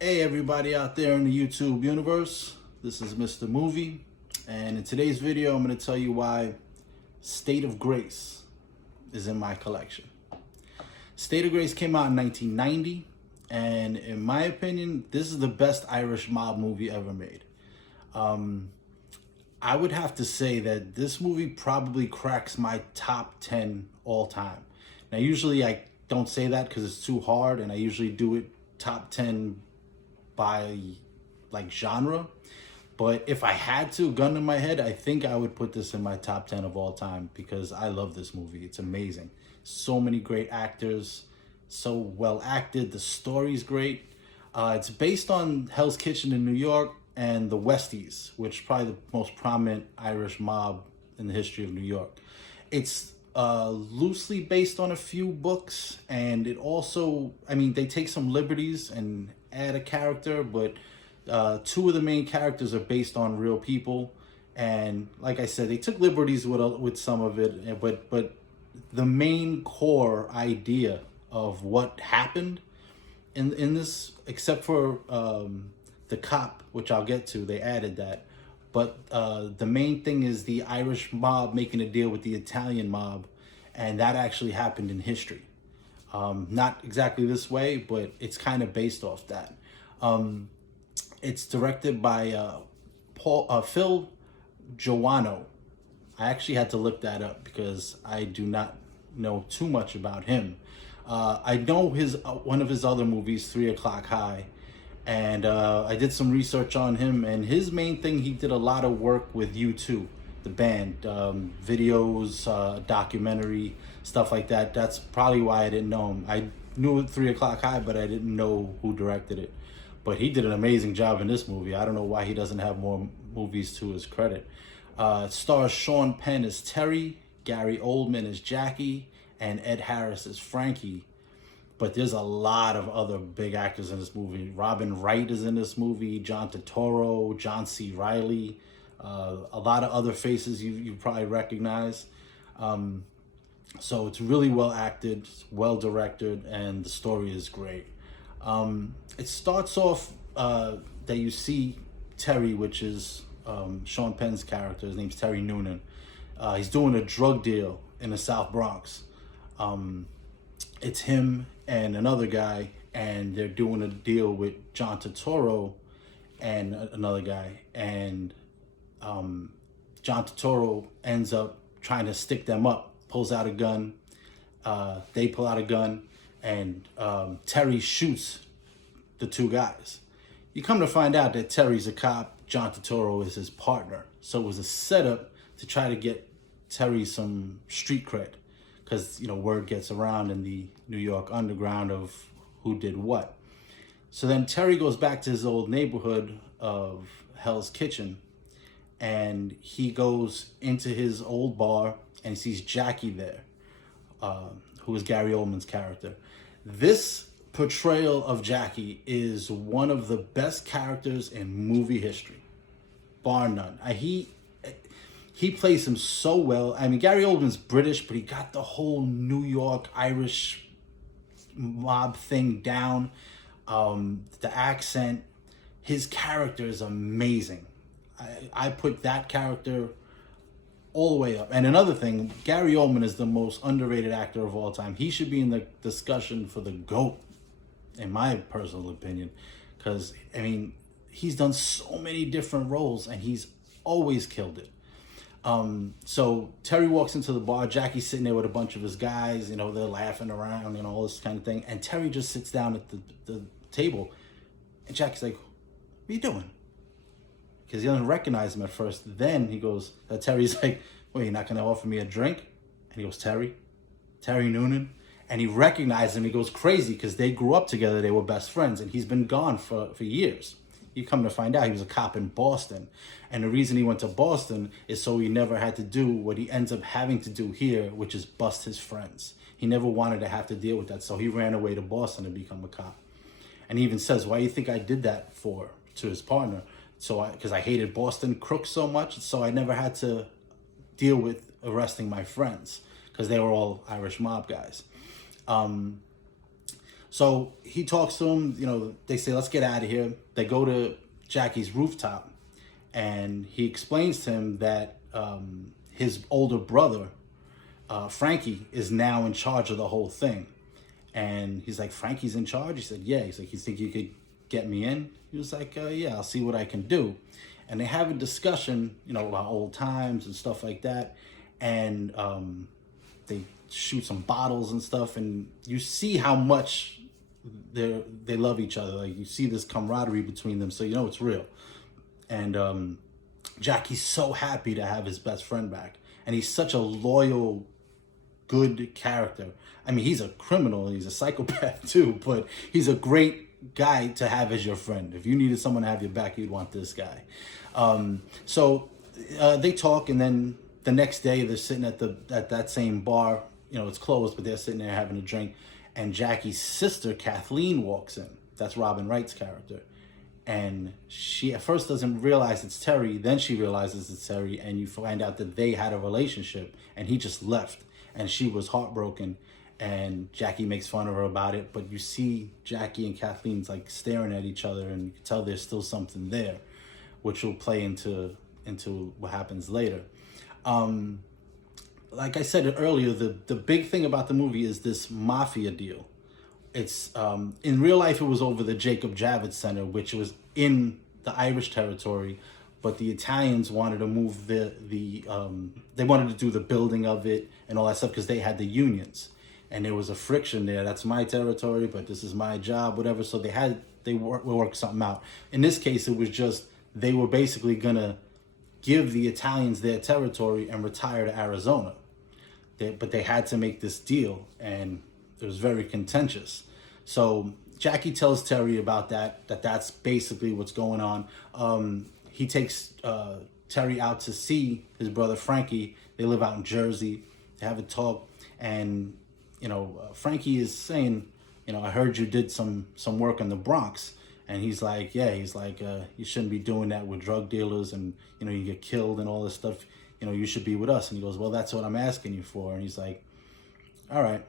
Hey everybody out there in the YouTube universe, this is Mr. Movie, and in today's video I'm going to tell you why State of Grace is in my collection. State of Grace came out in 1990, and in my opinion, this is the best Irish mob movie ever made. I would have to say that this movie probably cracks my top 10 all time. Now usually I don't say that because it's too hard, and I usually do it top 10 by like genre, but if I had to, gun in my head, I think I would put this in my top 10 of all time because I love this movie. It's amazing. So many great actors, so well acted. The story's great. It's based on Hell's Kitchen in New York and the Westies, which is probably the most prominent Irish mob in the history of New York. It's loosely based on a few books, and it also, I mean, they take some liberties and add a character, but two of the main characters are based on real people, and like I said, they took liberties with some of it, but the main core idea of what happened in this, except for the cop, which I'll get to, they added that. But the main thing is the Irish mob making a deal with the Italian mob, and that actually happened in history. Not exactly this way, but it's kind of based off that. It's directed by Phil Joannou. I actually had to look that up because I do not know too much about him. I know his one of his other movies, 3 O'Clock High, and I did some research on him. And his main thing, he did a lot of work with U2, the band, videos, documentary, stuff like that. That's probably why I didn't know him. I knew 3 O'Clock High, but I didn't know who directed it. But he did an amazing job in this movie. I don't know why he doesn't have more movies to his credit. It stars Sean Penn as Terry, Gary Oldman as Jackie, and Ed Harris as Frankie. But there's a lot of other big actors in this movie. Robin Wright is in this movie, John Turturro, John C. Reilly, a lot of other faces you probably recognize. So it's really well acted, well directed, and the story is great. It starts off that you see Terry, which is Sean Penn's character. His name's Terry Noonan. He's doing a drug deal in the South Bronx. It's him and another guy, and they're doing a deal with John Turturro and another guy. And John Turturro ends up trying to stick them up, pulls out a gun. They pull out a gun, and Terry shoots the two guys. You come to find out that Terry's a cop, John Turturro is his partner. So it was a setup to try to get Terry some street cred, because, you know, word gets around in the New York underground of who did what. So then Terry goes back to his old neighborhood of Hell's Kitchen, and he goes into his old bar and he sees Jackie there, who is Gary Oldman's character. This portrayal of Jackie is one of the best characters in movie history, bar none. He plays him so well. I mean, Gary Oldman's British, but he got the whole New York Irish mob thing down. The accent, his character is amazing. I put that character all the way up. And another thing, Gary Oldman is the most underrated actor of all time. He should be in the discussion for the GOAT, in my personal opinion, because, I mean, he's done so many different roles and he's always killed it. So Terry walks into the bar. Jackie's sitting there with a bunch of his guys. You know, they're laughing around and all this kind of thing. And Terry just sits down at the table. And Jackie's like, "What are you doing?" Because he doesn't recognize him at first. Then he goes, Terry's like, "Well, you're not going to offer me a drink?" And he goes, Terry Noonan. And he recognizes him. He goes crazy because they grew up together. They were best friends. And he's been gone for years. You come to find out he was a cop in Boston. And the reason he went to Boston is so he never had to do what he ends up having to do here, which is bust his friends. He never wanted to have to deal with that. So he ran away to Boston to become a cop. And he even says, "Why do you think I did that for?" to his partner. Because I hated Boston crooks so much, so I never had to deal with arresting my friends because they were all Irish mob guys. So he talks to him. They say, "Let's get out of here." They go to Jackie's rooftop, and he explains to him that his older brother, Frankie, is now in charge of the whole thing. And he's like, "Frankie's in charge?" He said, "Yeah." He's like, "You think you could get me in?" He was like, "Yeah, I'll see what I can do." And they have a discussion, about old times and stuff like that. And they shoot some bottles and stuff. And you see how much they love each other. Like, you see this camaraderie between them, so you know it's real. And Jackie's so happy to have his best friend back. And he's such a loyal, good character. I mean, he's a criminal, he's a psychopath too, but he's a great guy to have as your friend. If you needed someone to have your back, you'd want this guy. So they talk, and then the next day they're sitting at that same bar. It's closed, but they're sitting there having a drink, and Jackie's sister Kathleen walks in. That's Robin Wright's character. And she at first doesn't realize it's Terry. Then she realizes it's Terry, and you find out that they had a relationship, and he just left. And she was heartbroken, and Jackie makes fun of her about it. But you see Jackie and Kathleen's like staring at each other, and you can tell there's still something there, which will play into what happens later. Like I said earlier, the big thing about the movie is this mafia deal. It's in real life it was over the Jacob Javits Center, which was in the Irish territory, but the Italians wanted to move they wanted to do the building of it and all that stuff because they had the unions, and there was a friction there. That's my territory, but this is my job, whatever. So they worked something out. In this case, it was just they were basically gonna give the Italians their territory and retire to Arizona. But they had to make this deal, and it was very contentious. So Jackie tells Terry about that's basically what's going on. He takes Terry out to see his brother Frankie. They live out in Jersey. They have a talk, and Frankie is saying, "I heard you did some work in the Bronx." And he's like, "Yeah." He's like, "You shouldn't be doing that with drug dealers, and you get killed and all this stuff. You should be with us." And he goes, "Well, that's what I'm asking you for." And he's like, "All right."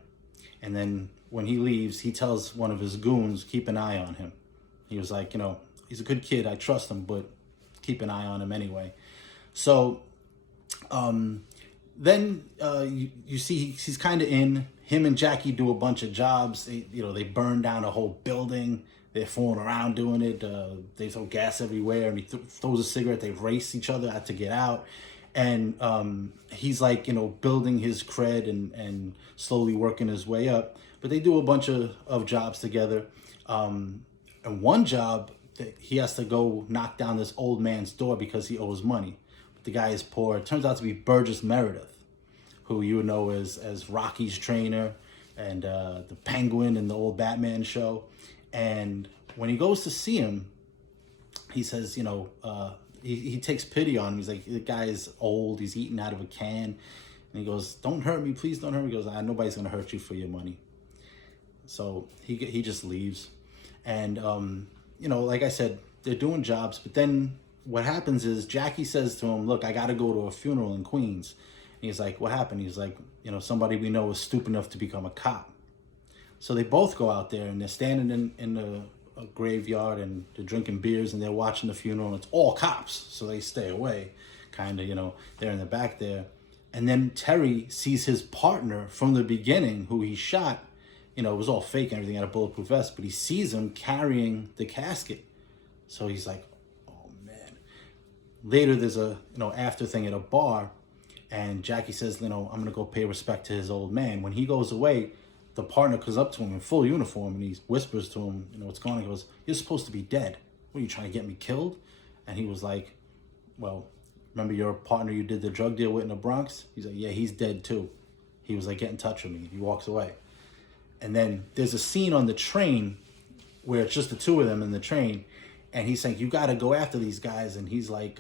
And then when he leaves, he tells one of his goons, "Keep an eye on him." He was like, "He's a good kid. I trust him, but keep an eye on him anyway." So then you see he's kind of in. Him and Jackie do a bunch of jobs. They burn down a whole building. They're fooling around doing it. They throw gas everywhere, and he throws a cigarette. They race each other out to get out. And he's like, building his cred and slowly working his way up. But they do a bunch of jobs together. And one job, that he has to go knock down this old man's door because he owes money. But the guy is poor. It turns out to be Burgess Meredith, who you know as Rocky's trainer and the Penguin in the old Batman show. And when he goes to see him, he says, he takes pity on him. He's like, "The guy is old. He's eating out of a can." And he goes, "Don't hurt me. Please don't hurt me." He goes, "Nobody's going to hurt you for your money." So he just leaves. And, like I said, they're doing jobs. But then what happens is Jackie says to him, "Look, I got to go to a funeral in Queens." And he's like, "What happened?" He's like, "Somebody we know was stupid enough to become a cop." So they both go out there, and they're standing in a graveyard, and they're drinking beers, and they're watching the funeral, and it's all cops. So they stay away, kind of, they're in the back there. And then Terry sees his partner from the beginning, who he shot. It was all fake and everything, had a bulletproof vest, but he sees him carrying the casket. So he's like, "Oh, man." Later, there's a, after thing at a bar, and Jackie says, "I'm going to go pay respect to his old man." When he goes away, the partner comes up to him in full uniform, and he whispers to him, "What's going on?" He goes, "You're supposed to be dead. What, are you trying to get me killed?" And he was like, "Well, remember your partner you did the drug deal with in the Bronx?" He's like, "Yeah, he's dead too." He was like, "Get in touch with me." He walks away. And then there's a scene on the train where it's just the two of them in the train, and he's saying, "You got to go after these guys." And he's like,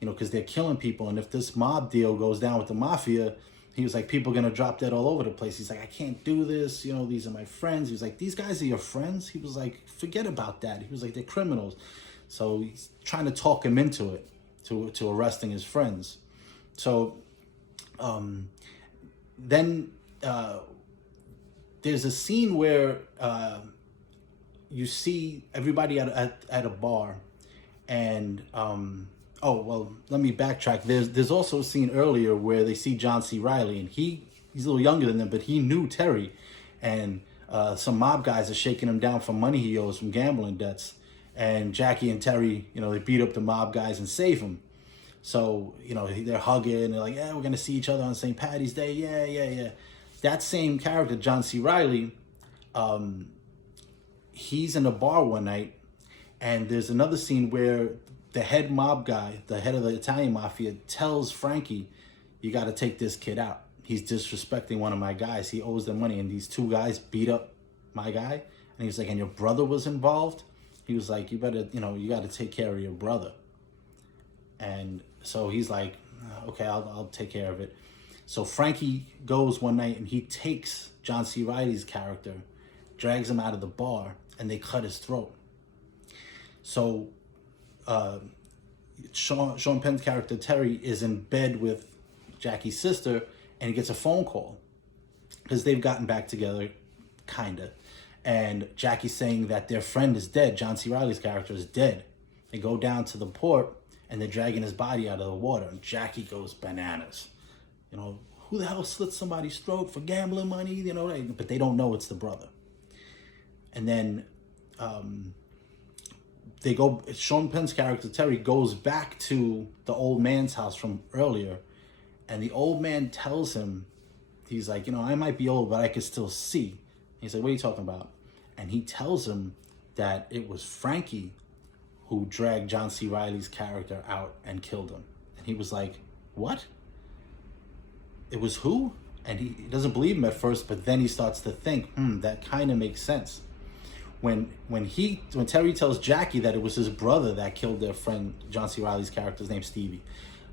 because they're killing people, and if this mob deal goes down with the mafia, he was like, people are going to drop dead all over the place. He's like, "I can't do this. These are my friends." He was like, "These guys are your friends?" He was like, "Forget about that." He was like, "They're criminals." So he's trying to talk him into it, to arresting his friends. So then there's a scene where you see everybody at a bar, and oh well, let me backtrack. There's also a scene earlier where they see John C. Reilly, and he's a little younger than them, but he knew Terry, and some mob guys are shaking him down for money he owes from gambling debts, and Jackie and Terry, they beat up the mob guys and save him. So, they're hugging and they're like, yeah, we're going to see each other on St. Patty's Day. Yeah. That same character, John C. Reilly, he's in a bar one night, and there's another scene where the head mob guy, the head of the Italian mafia, tells Frankie, you got to take this kid out. He's disrespecting one of my guys. He owes them money. And these two guys beat up my guy. And he's like, and your brother was involved? He was like, you better, you got to take care of your brother. And so he's like, okay, I'll take care of it. So Frankie goes one night and he takes John C. Reilly's character, drags him out of the bar, and they cut his throat. So Sean Penn's character, Terry, is in bed with Jackie's sister, and he gets a phone call because they've gotten back together, kind of. And Jackie's saying that their friend is dead. John C. Reilly's character is dead. They go down to the port, and they're dragging his body out of the water. And Jackie goes bananas. Who the hell slit somebody's throat for gambling money? But they don't know it's the brother. And then Sean Penn's character, Terry, goes back to the old man's house from earlier. And the old man tells him, he's like, I might be old, but I can still see. He's like, what are you talking about? And he tells him that it was Frankie who dragged John C. Reilly's character out and killed him. And he was like, what? It was who? And he doesn't believe him at first, but then he starts to think, that kind of makes sense. When Terry tells Jackie that it was his brother that killed their friend, John C. Reilly's character's named Stevie,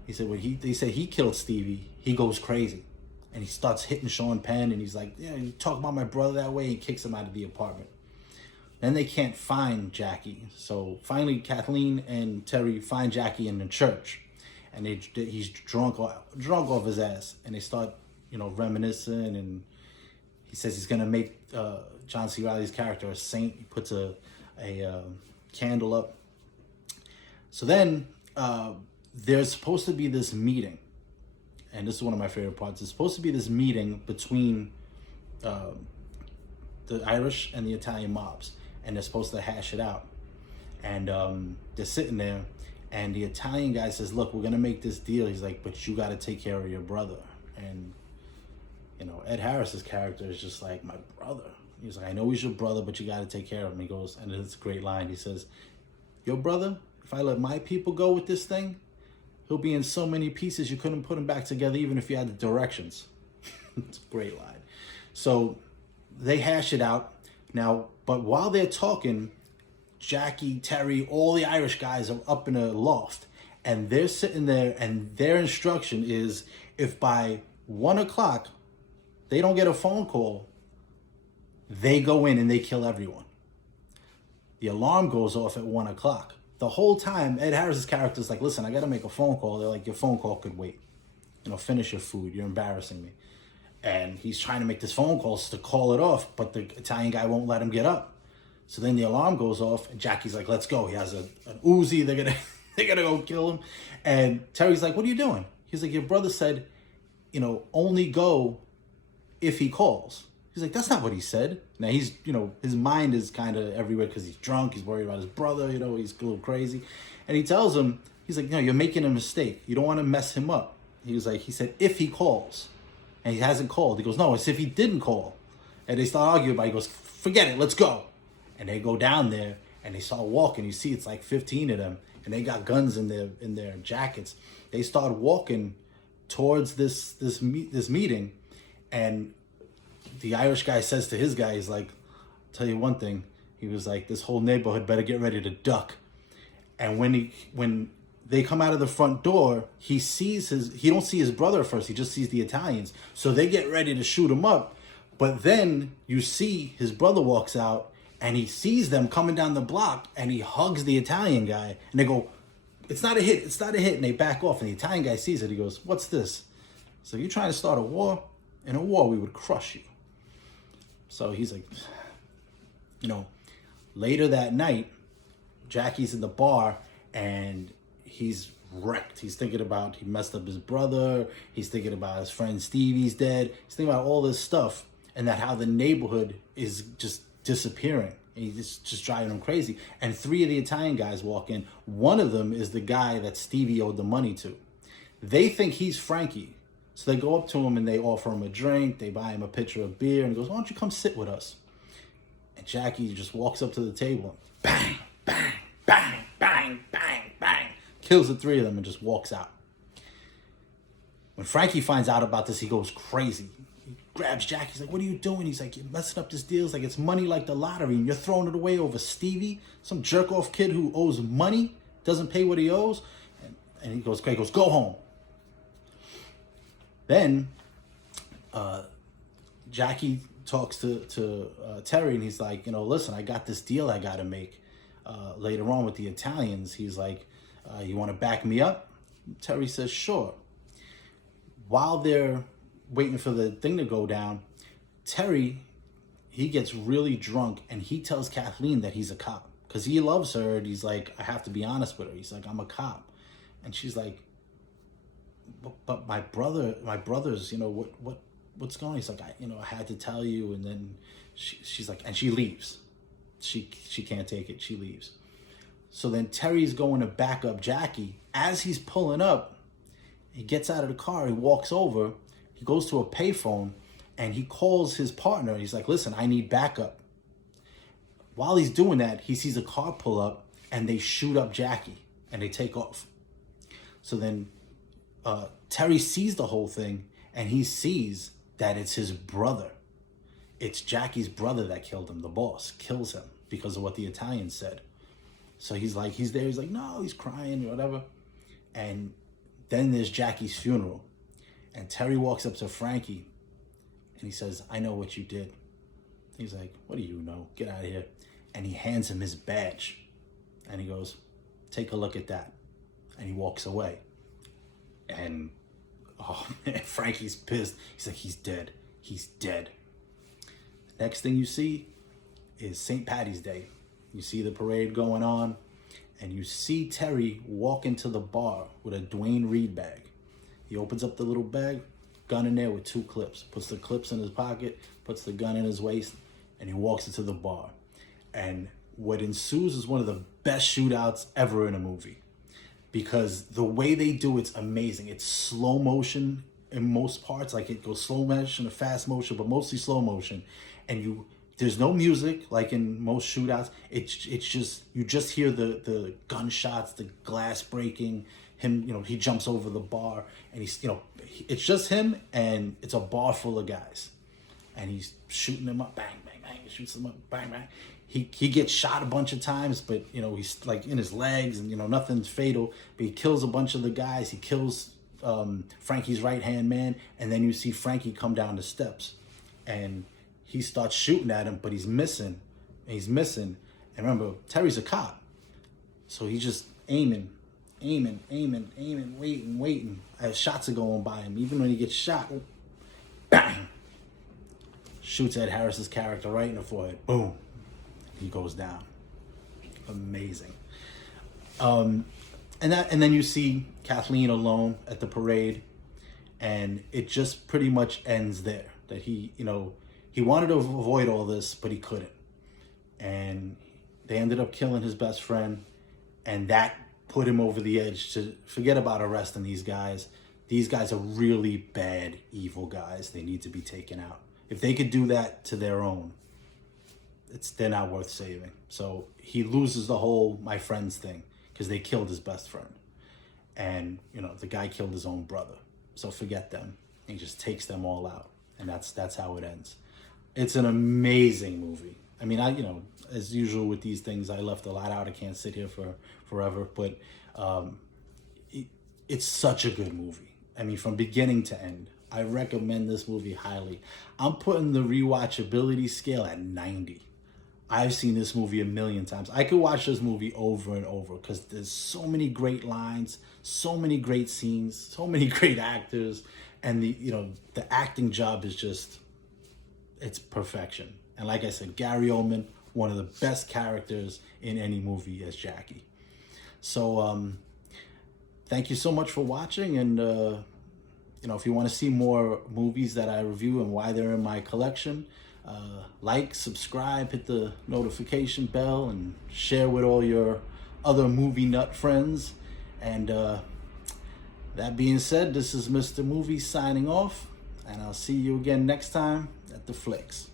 he said they said he killed Stevie, he goes crazy. And he starts hitting Sean Penn, and he's like, yeah, you talk about my brother that way, and kicks him out of the apartment. Then they can't find Jackie. So finally, Kathleen and Terry find Jackie in the church, and he's drunk off his ass, and they start, reminiscing, and he says he's gonna make John C. Reilly's character a saint. He puts a candle up. So then there's supposed to be this meeting, and this is one of my favorite parts. There's supposed to be this meeting between the Irish and the Italian mobs, and they're supposed to hash it out. And they're sitting there, and the Italian guy says, look, we're going to make this deal. He's like, but you got to take care of your brother. And, Ed Harris's character is just like, my brother. He's like, I know he's your brother, but you got to take care of him. He goes, and it's a great line. He says, your brother, if I let my people go with this thing, he'll be in so many pieces you couldn't put him back together even if you had the directions. It's a great line. So they hash it out. Now, but while they're talking, Jackie, Terry, all the Irish guys are up in a loft, and they're sitting there, and their instruction is, if by 1 o'clock they don't get a phone call, they go in and they kill everyone. The alarm goes off at 1 o'clock. The whole time, Ed Harris's character is like, listen, I got to make a phone call. They're like, your phone call could wait. Finish your food. You're embarrassing me. And he's trying to make this phone call to call it off, but the Italian guy won't let him get up. So then the alarm goes off, and Jackie's like, let's go. He has an Uzi. They're gonna go kill him. And Terry's like, what are you doing? He's like, your brother said, only go if he calls. He's like, that's not what he said. Now he's, his mind is kind of everywhere because he's drunk. He's worried about his brother. He's a little crazy. And he tells him, he's like, no, you're making a mistake. You don't want to mess him up. He said, if he calls. And he hasn't called. He goes, no, it's if he didn't call. And they start arguing about it. He goes, forget it, let's go. And they go down there, and they start walking. You see it's like 15 of them, and they got guns in their jackets. They start walking towards this meeting, and the Irish guy says to his guy, he's like, I'll tell you one thing. He was like, this whole neighborhood better get ready to duck. And when they come out of the front door, he don't see his brother at first, he just sees the Italians. So they get ready to shoot him up. But then you see his brother walks out, and he sees them coming down the block, and he hugs the Italian guy, and they go, it's not a hit, and they back off, and the Italian guy sees it. He goes, what's this? So you trying to start a war? In a war, we would crush you. So he's like, later that night, Jackie's in the bar and he's wrecked. He's thinking about he messed up his brother. He's thinking about his friend Stevie's dead. He's thinking about all this stuff and that how the neighborhood is just disappearing. And he's just driving him crazy. And 3 of the Italian guys walk in. One of them is the guy that Stevie owed the money to. They think he's Frankie. So they go up to him and they offer him a drink. They buy him a pitcher of beer and he goes, why don't you come sit with us? And Jackie just walks up to the table. Bang, bang, bang, bang, bang, bang. Kills the 3 of them and just walks out. When Frankie finds out about this, he goes crazy. He grabs Jackie. He's like, what are you doing? He's like, you're messing up this deal. It's like, it's money like the lottery. And you're throwing it away over Stevie, some jerk-off kid who owes money, doesn't pay what he owes. And he goes, okay, he goes, go home. Then Jackie talks to Terry and he's like, listen, I got this deal I got to make later on with the Italians. He's like, you want to back me up? Terry says, sure. While they're waiting for the thing to go down, Terry, he gets really drunk and he tells Kathleen that he's a cop because he loves her. And he's like, I have to be honest with her. He's like, I'm a cop. And she's like, but my brothers, what's going on? He's like, I had to tell you. And then she's like, and she leaves. She can't take it. She leaves. So then Terry's going to back up Jackie. As he's pulling up, he gets out of the car. He walks over. He goes to a payphone and he calls his partner. He's like, listen, I need backup. While he's doing that, he sees a car pull up and they shoot up Jackie and they take off. So then Terry sees the whole thing and he sees that it's his brother. It's Jackie's brother that killed him. The boss kills him because of what the Italians said. So he's there. He's like, no, he's crying or whatever. And then there's Jackie's funeral. And Terry walks up to Frankie and he says, I know what you did. He's like, what do you know? Get out of here. And he hands him his badge. And he goes, take a look at that. And he walks away. And, oh man, Frankie's pissed. He's like, he's dead. He's dead. Next thing you see is St. Patty's Day. You see the parade going on. And you see Terry walk into the bar with a Dwayne Reed bag. He opens up the little bag, gun in there with 2 clips. Puts the clips in his pocket, puts the gun in his waist, and he walks into the bar. And what ensues is one of the best shootouts ever in a movie. Because the way they do it's amazing. It's slow motion in most parts. Like it goes slow motion to fast motion, but mostly slow motion. And there's no music like in most shootouts. It's just, you just hear the gunshots, the glass breaking, him, he jumps over the bar and he's, it's just him and it's a bar full of guys. And he's shooting them up, bang, bang, bang, he shoots them up, bang, bang. He gets shot a bunch of times, but, he's like in his legs and, nothing's fatal. But he kills a bunch of the guys. He kills Frankie's right-hand man. And then you see Frankie come down the steps. And he starts shooting at him, but he's missing. And remember, Terry's a cop. So he's just aiming, waiting. As shots are going by him. Even when he gets shot, bang! Shoots Ed Harris's character right in the forehead. Boom. He goes down. Amazing. And then you see Kathleen alone at the parade, and it just pretty much ends there. That he wanted to avoid all this, but he couldn't. And they ended up killing his best friend, and that put him over the edge to forget about arresting these guys. These guys are really bad, evil guys. They need to be taken out. If they could do that to their own, they're not worth saving. So he loses the whole my friends thing because they killed his best friend. And, the guy killed his own brother. So forget them. He just takes them all out. And that's how it ends. It's an amazing movie. I mean, as usual with these things, I left a lot out. I can't sit here for forever. But it's such a good movie. I mean, from beginning to end. I recommend this movie highly. I'm putting the rewatchability scale at 90. I've seen this movie a million times. I could watch this movie over and over because there's so many great lines, so many great scenes, so many great actors, and the acting job is just, it's perfection. And like I said, Gary Oldman, one of the best characters in any movie as Jackie. So thank you so much for watching. And if you want to see more movies that I review and why they're in my collection, like, subscribe, hit the notification bell, and share with all your other movie nut friends. And that being said, this is Mr. Movie signing off, and I'll see you again next time at the Flicks.